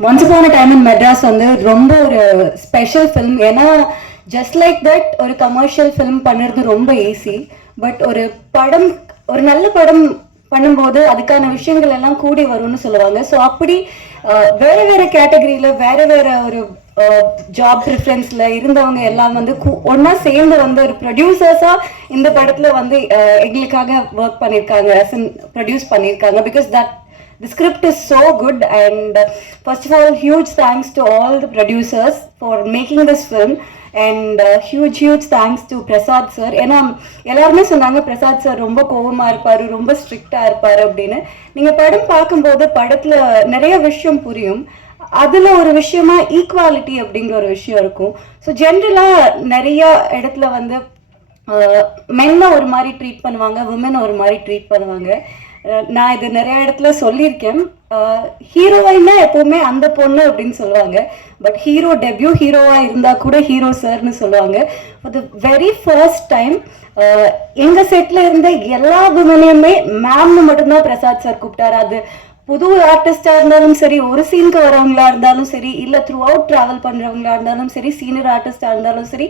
Once upon a time in Madras வந்து ரொம்ப ஒரு ஸ்பெஷல் ஃபிலிம் ஏன்னா ஜஸ்ட் லைக் தட் ஒரு கமர்ஷியல் ஃபிலிம் பண்ணுறது ரொம்ப ஈஸி பட் ஒரு படம் ஒரு நல்ல படம் பண்ணும்போது அதுக்கான விஷயங்கள் எல்லாம் கூடி வரும்னு சொல்லுவாங்க. ஸோ அப்படி வேற வேற கேட்டகரியில வேற வேற ஒரு ஜாப் ப்ரிஃபரன்ஸ்ல இருந்தவங்க எல்லாம் வந்து கூ- சேர்ந்து வந்து ஒரு ப்ரொடியூசர்ஸா இந்த படத்துல வந்து எங்களுக்காக ஒர்க் பண்ணியிருக்காங்க ப்ரொடியூஸ் பண்ணியிருக்காங்க because that The script is so good, and uh, first of all, huge thanks to all the producers for making this film, and huge huge, huge thanks to ஏன்னா எல்லாருமே சொன்னாங்க பிரசாத் சார் ரொம்ப கோபமாக இருப்பார் ரொம்ப ஸ்ட்ரிக்டாக இருப்பார் அப்படின்னு. நீங்கள் படம் பார்க்கும்போது படத்தில் நிறைய விஷயம் புரியும். அதில் ஒரு விஷயமா ஈக்குவாலிட்டி அப்படிங்கிற ஒரு விஷயம் இருக்கும். ஸோ ஜென்ரலாக நிறைய இடத்துல வந்து uh, மென்னை ஒரு மாதிரி ட்ரீட் பண்ணுவாங்க உமனை ஒரு மாதிரி ட்ரீட் பண்ணுவாங்க. நான் இது நிறைய இடத்துல சொல்லியிருக்கேன். ஹீரோயின்னா எப்பவுமே அந்த பொண்ணு அப்படின்னு சொல்லுவாங்க. பட் ஹீரோ டெபியூ ஹீரோவா இருந்தால் கூட ஹீரோ சார்னு சொல்லுவாங்க. For the very first time எங்கள் செட்டில் இருந்த எல்லா விமனையுமே மேம்னு மட்டும்தான் பிரசாத் சார் கூப்பிட்டாரு. அது புது ஆர்டிஸ்டா இருந்தாலும் சரி ஒரு சீனுக்கு வரவங்களா இருந்தாலும் சரி இல்ல த்ரூ அவுட் டிராவல் பண்றவங்களா இருந்தாலும் சரி சீனியர் ஆர்டிஸ்டா இருந்தாலும் சரி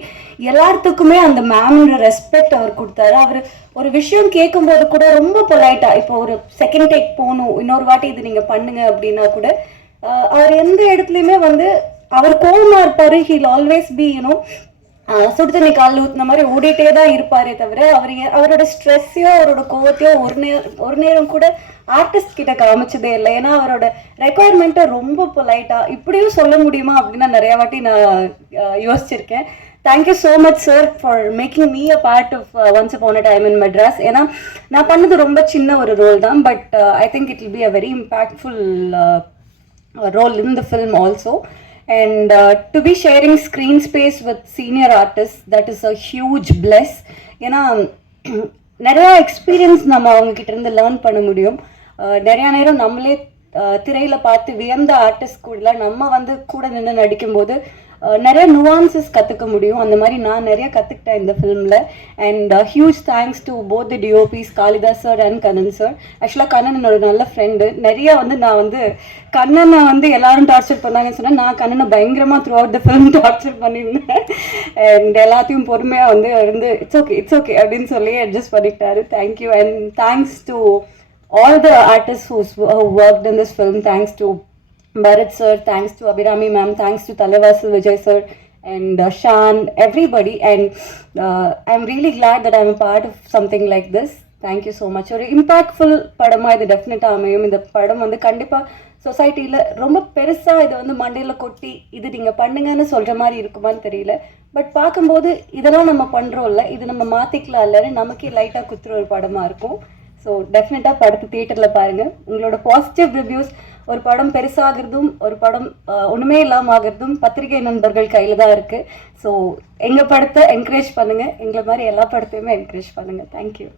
எல்லாத்துக்குமே அந்த மேமோட ரெஸ்பெக்ட் அவர் கொடுத்தாரு. அவர் ஒரு விஷயம் கேட்கும்போது கூட ரொம்ப பொலைட்டா இப்போ ஒரு செகண்ட் டேக் போகணும் இன்னொரு வாட்டி இது நீங்க பண்ணுங்க அப்படின்னா கூட அவர் எந்த இடத்துலயுமே வந்து அவர் கோவமா இருப்பாரு. ஹீல் ஆல்வேஸ் பி யூனோ சுடு தண்ணி காலில் ஊத்துன மாதிரி ஓடிட்டே தான் இருப்பாரே தவிர அவர் அவரோட ஸ்ட்ரெஸ்ஸையோ அவரோட கோவத்தையோ ஒரு நேரம் ஒரு நேரம் கூட ஆர்டிஸ்ட் கிட்ட காமிச்சதே இல்லை. ஏன்னா அவரோட ரெக்குவயர்மெண்ட்டை ரொம்ப பொலைட்டா இப்படியும் சொல்ல முடியுமா அப்படின்னு நிறைய வாட்டி நான் யோசிச்சிருக்கேன். Thank you so much sir for making me a part of once upon a time in Madras ஏன்னா நான் பண்ணது ரொம்ப சின்ன ஒரு ரோல் தான் but I think it will be a very impactful role in the film also and uh, to be sharing screen space with senior artists that is a huge bless. ஏன்னா நிறையா experience நம்ம அவங்கக்கிட்ட இருந்து learn பண்ண முடியும். Uh, நிறையா நேரம் நம்மளே uh, திரையில் பார்த்து வியந்த ஆர்டிஸ்ட் கூட நம்ம வந்து கூட நின்று நடிக்கும்போது நிறைய நுவான்சஸ் கற்றுக்க முடியும். அந்த மாதிரி நான் நிறைய கற்றுக்கிட்டேன் இந்த ஃபிலிமில் and huge thanks to both the DOPs Kalidas sir and Kannan sir ஆக்சுவலாக கண்ணன் என்னோட நல்ல ஃப்ரெண்டு நிறைய வந்து நான் வந்து கண்ணனை வந்து எல்லாரும் டார்ச்சர் பண்ணாங்கன்னு சொன்னால் நான் கண்ணனை பயங்கரமாக through out the film torture பண்ணியிருந்தேன். அண்ட் எல்லாத்தையும் பொறுமையாக வந்து இருந்து இட்ஸ் ஓகே இட்ஸ் ஓகே அப்படின்னு சொல்லி adjust பண்ணிக்கிட்டாரு. Thank you and thanks to all the artists whose who worked in this film. Thanks to Bharat sir, thanks to Abhirami ma'am, thanks to Thalaivasal Vijay sir, and uh, Shan, everybody. And uh, I'm really glad that I'm a part of something like this. Thank you so much ஒரு impactful படமாக இது டெஃபினட்டாக அமையும். இந்த படம் வந்து கண்டிப்பாக சொசைட்டியில் ரொம்ப பெருசாக இதை வந்து மண்டையில் கொட்டி இது நீங்கள் பண்ணுங்கன்னு சொல்கிற மாதிரி இருக்குமான்னு தெரியல. பட் பார்க்கும்போது இதெல்லாம் நம்ம பண்ணுறோம்ல இது நம்ம மாற்றிக்கலாம் இல்லைன்னு நமக்கே லைட்டாக குத்துற ஒரு படமாக இருக்கும். ஸோ டெஃபினட்டாக படத்து தியேட்டரில் பாருங்கள் உங்களோட பாசிட்டிவ் ரிவ்யூஸ் ஒரு படம் பெருசாகிறதும் ஒரு படம் ஒன்றுமே ஒண்ணுமே ஆகிறதும் பத்திரிகை நண்பர்கள் கையில் தான் இருக்குது ஸோ எங்கள் படத்தை என்கரேஜ் பண்ணுங்கள் எங்களை மாதிரி எல்லா படத்தையுமே என்கரேஜ் பண்ணுங்கள் தேங்க்யூ